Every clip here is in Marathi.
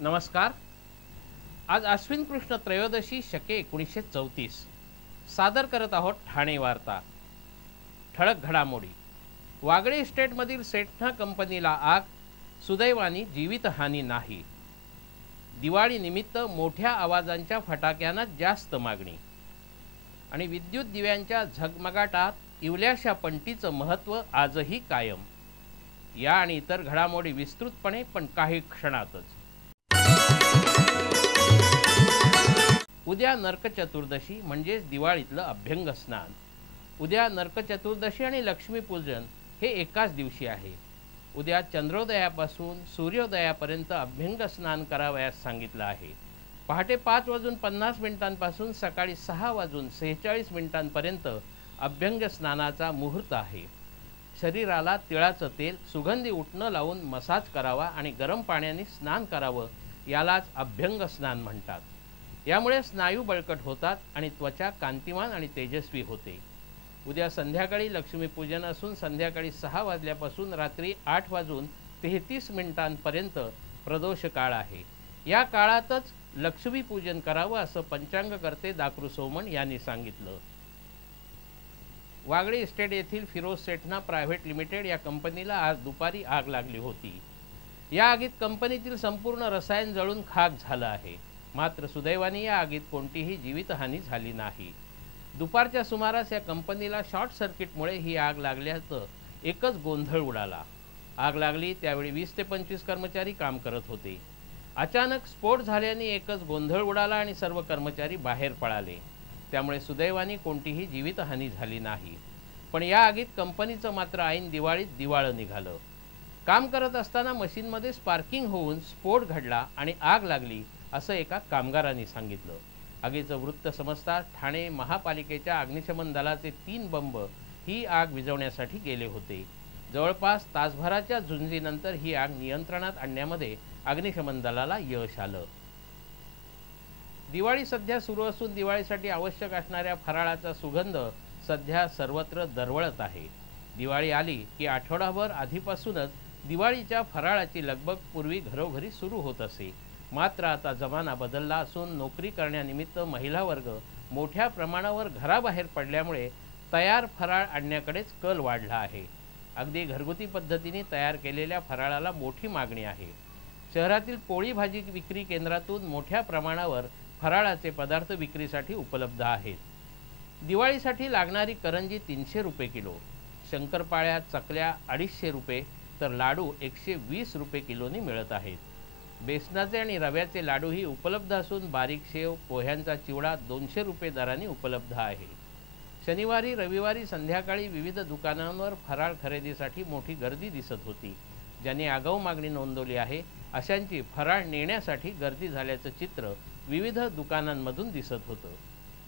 नमस्कार। आज अश्विन कृष्ण त्रयोदशी शके 1934 सादर करत आहोत ठाणे वार्ता। ठळक घडामोडी। वागळे इस्टेटमधील सेठना कंपनीला आग, सुदैवाने जीवितहानी नाही। दिवाळी निमित्त मोठ्या आवाजांच्या फटाक्यांना जास्त मागणी आणि विद्युत दिव्यांच्या झगमगाटात इवल्याशा पंटीचं महत्त्व आजही कायम। या आणि इतर घडामोडी विस्तृतपणे पण काही क्षणातच। उद्या नरक चतुर्दशी म्हणजे दिवाळीतलं अभ्यंग स्नान। उद्या नरक चतुर्दशी आणि लक्ष्मीपूजन हे एकाच दिवशी आहे। उद्या चंद्रोदयापासून सूर्योदयापर्यंत अभ्यंग स्नान करावयास सांगितलं आहे। पहाटे 5:50 सकाळी 6:46 अभ्यंग स्नानाचा मुहूर्त आहे। शरीराला तिळाचं तेल सुगंधी उटणं लावून मसाज करावा आणि गरम पाण्याने स्नान करावं, यालाच अभ्यंग स्नान म्हणतात। यामुळे स्नायू बळकट होतात आणि त्वचा कांतिमान आणि तेजस्वी होते। उद्या संध्याकाळी लक्ष्मीपूजन असून संध्याकाळी 6 वाजल्यापासून रात्री 8:33 प्रदोष काळ आहे। या काळातच लक्ष्मीपूजन करावं असं पंचांगकर्ते दाकृ सोमण यांनी सांगितलं। वागळे इस्टेट येथील फिरोज सेठना प्रायव्हेट लिमिटेड या कंपनीला आज दुपारी आग लागली होती। या आगीत कंपनीतील संपूर्ण रसायन जळून खाक झालं आहे। मात्र सुदैवाने या आगीत कोणतीही जीवितहानी झाली नाही। दुपारच्या सुमारास या कंपनीला शॉर्ट सर्किटमुळे ही आग लागल्याचं एकच गोंधळ उडाला। आग लागली त्यावेळी 20 ते 25 कर्मचारी काम करत होते। अचानक स्फोट झाल्याने एकच गोंधळ उडाला आणि सर्व कर्मचारी बाहेर पळाले। त्यामुळे सुदैवाने कोणतीही जीवितहानी झाली नाही। पण या आगीत कंपनीचं मात्र ऐन दिवाळीत दिवाळं निघालं। काम करत असताना मशीनमध्ये स्पार्किंग होऊन स्फोट घडला आणि आग लागली असं एका कामगारांनी सांगितलं। आगीचं वृत्त समजता ठाणे महापालिकेच्या अग्निशमन दलाचे 3 बंब ही आग विझवण्यासाठी गेले होते। जवळपास तासभराच्या झुंजीनंतर ही आग नियंत्रणात आणण्यामध्ये अग्निशमन दलाला यश आलं। दिवाळी सध्या सुरू असून दिवाळीसाठी आवश्यक असणाऱ्या फराळाचा सुगंध सध्या सर्वत्र दरवळत आहे। दिवाळी आली की आठवडाभर आधीपासूनच दिवाळीच्या फराळाची लगबग पूर्वी घरोघरी सुरू होत असे। मात्र आता जमाना बदलला असून नोकरी करण्यानिमित्त महिला वर्ग मोठ्या प्रमाणावर घराबाहेर पडल्यामुळे तयार फराळ आणण्याकडेच कल वाढला आहे। अगदी घरगुती पद्धतीने तयार केलेल्या फराळाला मोठी मागणी आहे। शहरातील पोळी भाजी विक्री केंद्रातून मोठ्या प्रमाणावर फराळाचे पदार्थ विक्रीसाठी उपलब्ध आहेत। दिवाळीसाठी लागणारी करंजी 300 रुपये किलो, शंकरपाळ्या चकल्या 250 रुपये तर लाडू 120 रुपये किलोनी मिळत आहेत। बेसनाचे आणि रव्याचे लाडूही उपलब्ध असून बारीक शेव पोह्यांचा चिवडा 200 रुपये दराने उपलब्ध आहे। शनिवारी रविवारी संध्याकाळी विविध दुकानांवर फराळ खरेदीसाठी मोठी गर्दी दिसत होती। ज्यांनी आगाऊ मागणी नोंदवली आहे अशांची फराळ नेण्यासाठी गर्दी झाल्याचं चित्र विविध दुकानांमधून दिसत होतं।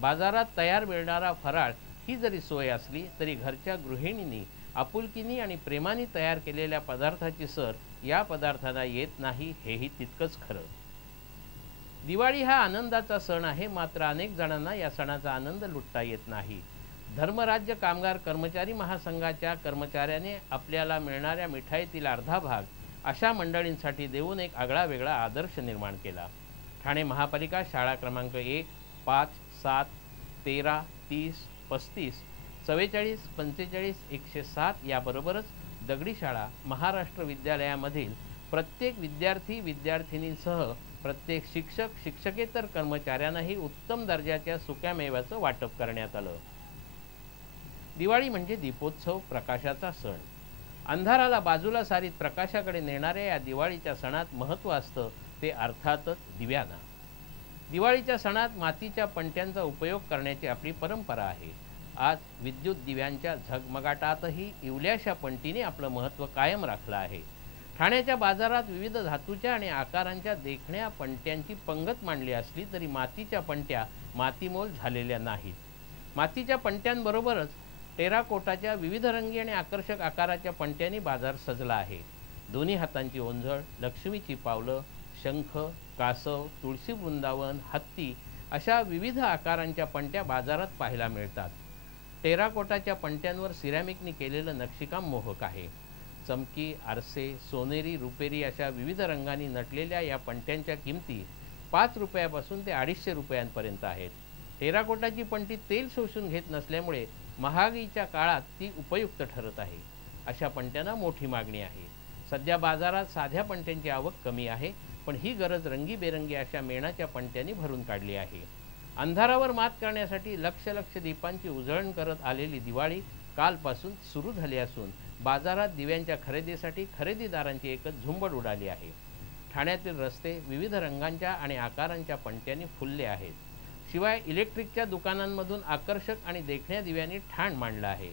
बाजारात तयार मिळणारा फराळ ही जरी सोय असली तरी घरच्या गृहिणींनी आपुलकीनी आणि प्रेमाने तयार केलेल्या पदार्थाची सर या पदार्थांना येत नाही, हेही तितकंच खरं। दिवाळी हा आनंदाचा सण आहे, मात्र अनेक जणांना या सणाचा आनंद लुटता येत नाही। धर्मराज्य कामगार कर्मचारी महासंघाच्या कर्मचाऱ्याने आपल्याला मिळणाऱ्या मिठाईतील अर्धा भाग अशा मंडळींसाठी देऊन एक आगळा वेगळा आदर्श निर्माण केला। ठाणे महापालिका शाळा क्रमांक 1, 5, 7, 13, 30, 35, 44, 45, 107 याबरोबरच दगडी शाळा महाराष्ट्र विद्यालयामधील प्रत्येक विद्यार्थी विद्यार्थिनींसह प्रत्येक शिक्षक शिक्षकेतर कर्मचाऱ्यांनाही उत्तम दर्जाच्या सुक्यामेव्याचं वाटप करण्यात आलं। दिवाळी म्हणजे दीपोत्सव, प्रकाशाचा सण। अंधाराला बाजूला सारीत प्रकाशाकडे नेणाऱ्या या दिवाळीच्या सणात महत्त्व असतं ते अर्थातच दिव्यांना। दिवाळीच्या सणात मातीच्या पणत्यांचा उपयोग करण्याची आपली परंपरा आहे। आज विद्युत दिव्यांच्या झगमगाटातही इवल्याशा पंटीने आपलं महत्त्व कायम राखलं आहे। ठाण्याच्या बाजारात विविध धातूच्या आणि आकारांच्या देखण्या पणत्यांची पंगत मांडली असली तरी मातीच्या पणत्या मातीमोल झालेल्या नाहीत। मातीच्या पणत्यांबरोबरच टेराकोटाच्या विविध रंगी आणि आकर्षक आकाराच्या पणत्यांनी बाजार सजला आहे। दोन्ही हातांची ओंजळ, लक्ष्मीची पावलं, शंख, कासव, तुळशी वृंदावन, हत्ती अशा विविध आकारांच्या पणत्या बाजारात पाहायला मिळतात। टेराकोटाच्या पणत्यांवर सिरॅमिकने केलेलं नक्षीकाम मोहक आहे। चमकी, आरसे, सोनेरी, रुपेरी अशा विविध रंगांनी नटलेल्या या पणत्यांच्या किमती 5 रुपयापासून ते 250 रुपयांपर्यंत आहेत. टेराकोटाची पणती तेल शोषून घेत नसल्यामुळे महागाईच्या काळात ती उपयुक्त ठरत आहे. अशा पणत्यांना मोठी मागणी आहे. सध्या बाजारात साध्या पणत्यांची आवक कमी आहे, पण ही गरज रंगीबेरंगी अशा मेणाच्या पणत्यांनी भरून काढली आहे. अंधारावर मात करण्यासाठी लक्ष लक्ष दीपांची उजळण करत आलेली दिवाळी कालपासून सुरू झाली असून बाजारात दिव्यांच्या खरेदीसाठी खरेदीदारांची एकच झुंबड उडाली आहे. ठाण्यातील रस्ते विविध रंगांच्या आणि आकारांच्या पणत्यांनी फुलले आहेत. शिवाय इलेक्ट्रिकच्या दुकानांमधून आकर्षक आणि देखण्या दिव्यांनी ठाण मांडलं आहे.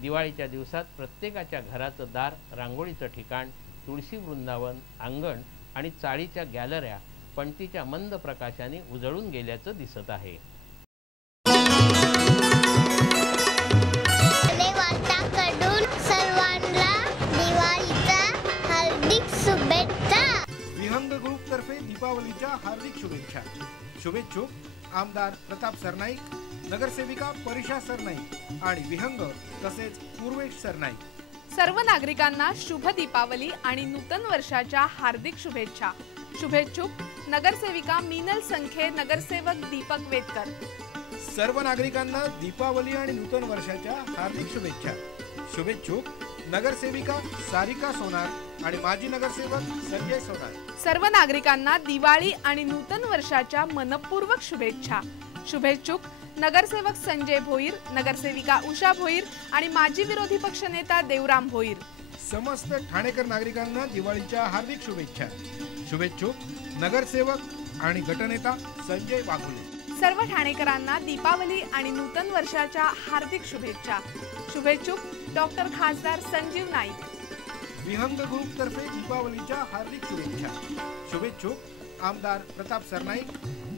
दिवाळीच्या दिवसात प्रत्येकाच्या घराचं दार, रांगोळीचं ठिकाण, तुळशी वृंदावन, अंगण आणि चाळीच्या गॅलऱ्या पणतीच्या मंद प्रकाशाने उजळून गेल्याचं दिसत आहे. विहंग ग्रुप तर्फे दीपावलीच्या हार्दिक शुभेच्छा. शुभेच्छुक आमदार प्रताप सरनाईक, नगरसेविका परिशा सरनाईक आणि विहंग तसेच पूर्वेश सरनाईक. सर्व नागरिकांना शुभ दीपावली आणि नूतन वर्षाच्या हार्दिक शुभेच्छा. शुभेच्छुक नगरसेविका मीनल संखे, नगरसेवक दीपक वेदकर. सर्व नागरिकांना दीपावली आणि नूतन वर्षाच्या हार्दिक शुभेच्छा. शुभेच्छुक नगरसेविका सारिका सोनार आणि माजी नगरसेवक संजय सोनार. सर्व नागरिकांना दिवाळी आणि नूतन वर्षाच्या मनपूर्वक शुभेच्छा. शुभेच्छुक नगरसेवक संजय भोईर, नगरसेविका उषा भोईर आणि माजी विरोधी पक्षनेता देवराम भोईर. समस्त ठाणेकर नागरिकांना दिवाळीच्या हार्दिक शुभेच्छा. शुभेच्छुक नगरसेवक आणि गटनेता संजय वाघुले. सर्व ठाणेकरांना दीपावली आणि नूतन वर्षाच्या हार्दिक शुभेच्छा. शुभेच्छुक डॉक्टर खासदार संजीव नाईक. विहंग ग्रुप तर्फे दीपावलीच्या हार्दिक शुभेच्छा. शुभेच्छुक आमदार प्रताप सरनाईक,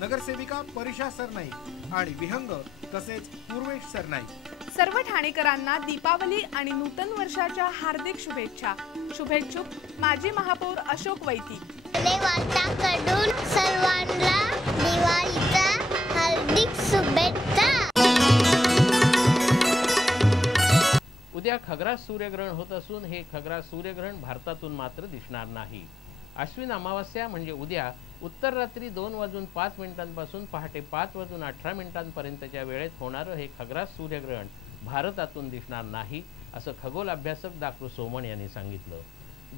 नगरसेविका परिशा सरनाईक आणि विहंग तसेच पूर्वेश सरनाईक. सर्व ठाणेकरांना दीपावली आणि नूतन वर्षाच्या हार्दिक शुभेच्छा. शुभेच्छुक माजी महापौर अशोक वैती. सर्वांना दिवाळीच्या हार्दिक शुभेच्छा. उद्या खग्रास सूर्यग्रहण होत असून हे खग्रास सूर्यग्रहण भारतातून मात्र दिसणार नाही. अश्विन अमावस्या म्हणजे उद्या उत्तर रात्री 2:05 पासून पहाटे 5:18 वेळेत होणारं हे खग्रास सूर्यग्रहण भारतातून दिसणार नाही, असं खगोल अभ्यासक डॉ. सोमण यांनी सांगितलं.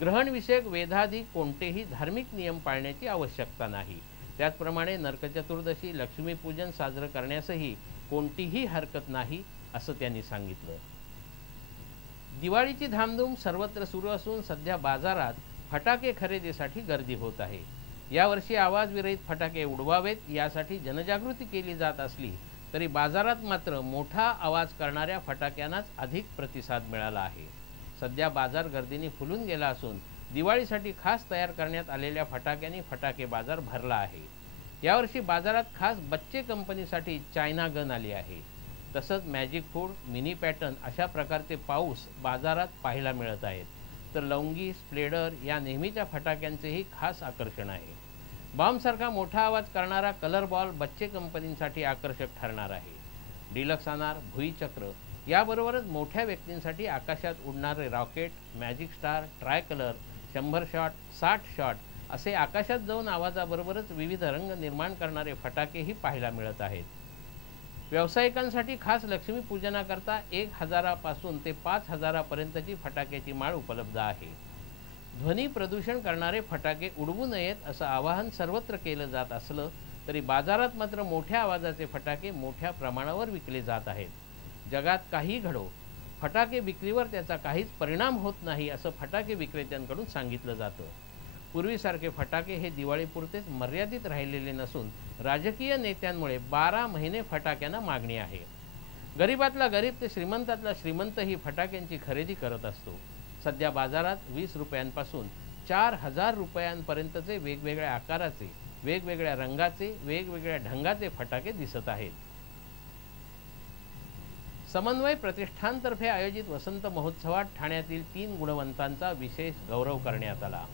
ग्रहणविषयक वेधाधी कोणतेही धार्मिक नियम पाळण्याची आवश्यकता नाही. त्याचप्रमाणे नरकचतुर्दशी, लक्ष्मीपूजन साजरं करण्यासही कोणतीही हरकत नाही, असं त्यांनी सांगितलं. दिवाळीची धामधूम सर्वत्र सुरू असून सध्या बाजारात फटाके खरेदीसाठी गर्दी होत आहे. यावर्षी आवाजविरहित फटाके उडवावेत यासाठी जनजागृती केली जात असली तरी बाजारात मात्र मोठा आवाज करणाऱ्या फटाक्यांनाच अधिक प्रतिसाद मिळाला आहे. सध्या बाजार गर्दीने फुलून गेला असून दिवाळीसाठी खास तयार करण्यात आलेल्या फटाक्यांनी फटाके बाजार भरला आहे. यावर्षी बाजारात खास बच्चे कंपनीसाठी चायना गन आली आहे. तसंच मॅजिक फूड, मिनी पॅटर्न अशा प्रकारचे पाऊस बाजारात पाहायला मिळत आहेत. तर लवंगी, स्प्लेडर या नेहमीच्या फटाक्यांचेही खास आकर्षण आहे. बॉम्बसारखा मोठा आवाज करणारा कलर बॉल बच्चे कंपनीसाठी आकर्षक ठरणार आहे. डिलक्स अनार, भुईचक्र याबरोबरच मोठ्या व्यक्तींसाठी आकाशात उडणारे rocket, magic star, try colour, 100 shot, 60 shot असे आकाशात जाऊन आवाजाबरोबरच विविध रंग निर्माण करणारे फटाकेही पाहायला मिळत आहेत. व्यावसायिकांसाठी खास लक्ष्मीपूजनाकरता 1000 पासून ते 5000 पर्यंतची फटाक्याची माळ उपलब्ध आहे. ध्वनी प्रदूषण करणारे फटाके उडवू नयेत असं आवाहन सर्वत्र केलं जात असलं तरी बाजारात मात्र मोठ्या आवाजाचे फटाके मोठ्या प्रमाणावर विकले जात आहेत. जगात काही घडो, फटाके विक्रीवर त्याचा काहीच परिणाम होत नाही असं फटाके विक्रेत्यांकडून सांगितलं जातं. पूर्वीसारखे फटाके हे दिवाळीपुरतेच मर्यादित राहिलेले नसून राजकीय नेत्यांमुळे 12 महिने फटाक्यांना मागणी आहे. गरीबातला गरीब ते श्रीमंतातला श्रीमंत ही फटाक्यांची खरेदी करत असतो. सध्या बाजारात 20 रुपयांपासून 4000 रुपयांपर्यंतचे वेगवेगळ्या आकाराचे, वेगवेगळ्या रंगाचे, वेगवेगळ्या ढंगाचे फटाके दिसत आहेत. समन्वय प्रतिष्ठानतर्फे आयोजित वसंत महोत्सवात ठाण्यातील 3 गुणवंतांचा विशेष गौरव करण्यात आला.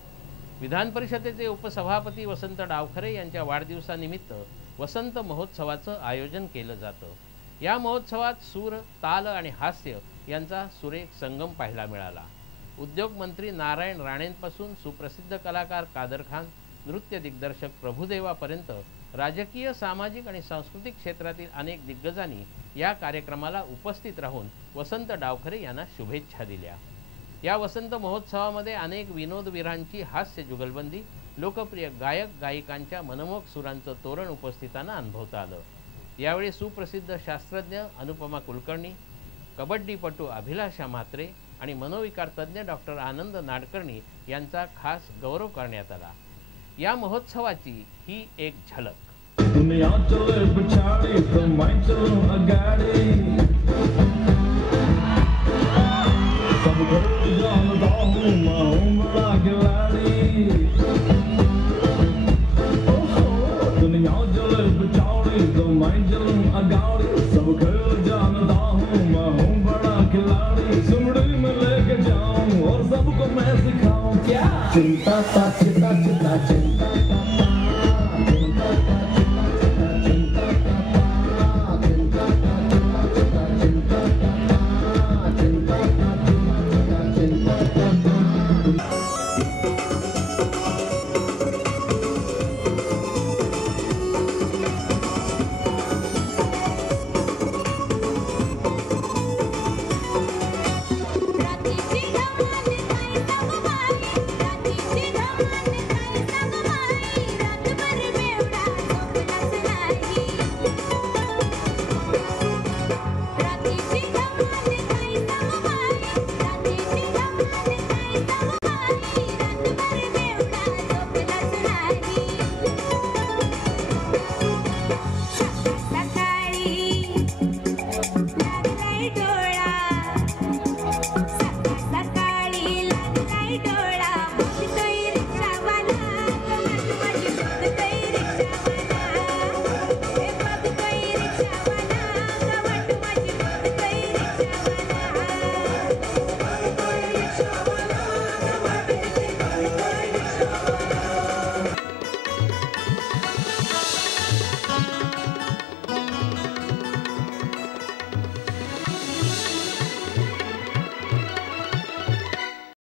विधान परिषदेचे उपसभापती वसंत डावखरे यांच्या वाढदिवसानिमित्त वसंत महोत्सवाचं आयोजन केलं जातं. या महोत्सवात सूर, ताल आणि हास्य यांचा सुरेख संगम पाहायला मिळाला. उद्योग मंत्री नारायण राणेंपासून सुप्रसिद्ध कलाकार कादर खान, नृत्य दिग्दर्शक प्रभुदेवापर्यंत राजकीय, सामाजिक आणि सांस्कृतिक क्षेत्रातील अनेक दिग्गजांनी या कार्यक्रमाला उपस्थित राहून वसंत डावखरे यांना शुभेच्छा दिल्या. या वसंत महोत्सवामध्ये अनेक विनोदवीरांची हास्य जुगलबंदी, लोकप्रिय गायक गायिकांच्या मनमोहक सुरांचं तोरण उपस्थितांना अनुभवता आलं. यावेळी सुप्रसिद्ध शास्त्रज्ञ अनुपमा कुलकर्णी, कबड्डीपटू अभिलाषा म्हात्रे आणि मनोविकार तज्ज्ञ डॉक्टर आनंद नाडकर्णी यांचा खास गौरव करण्यात आला. या महोत्सवाची ही एक झलक. Some girls on the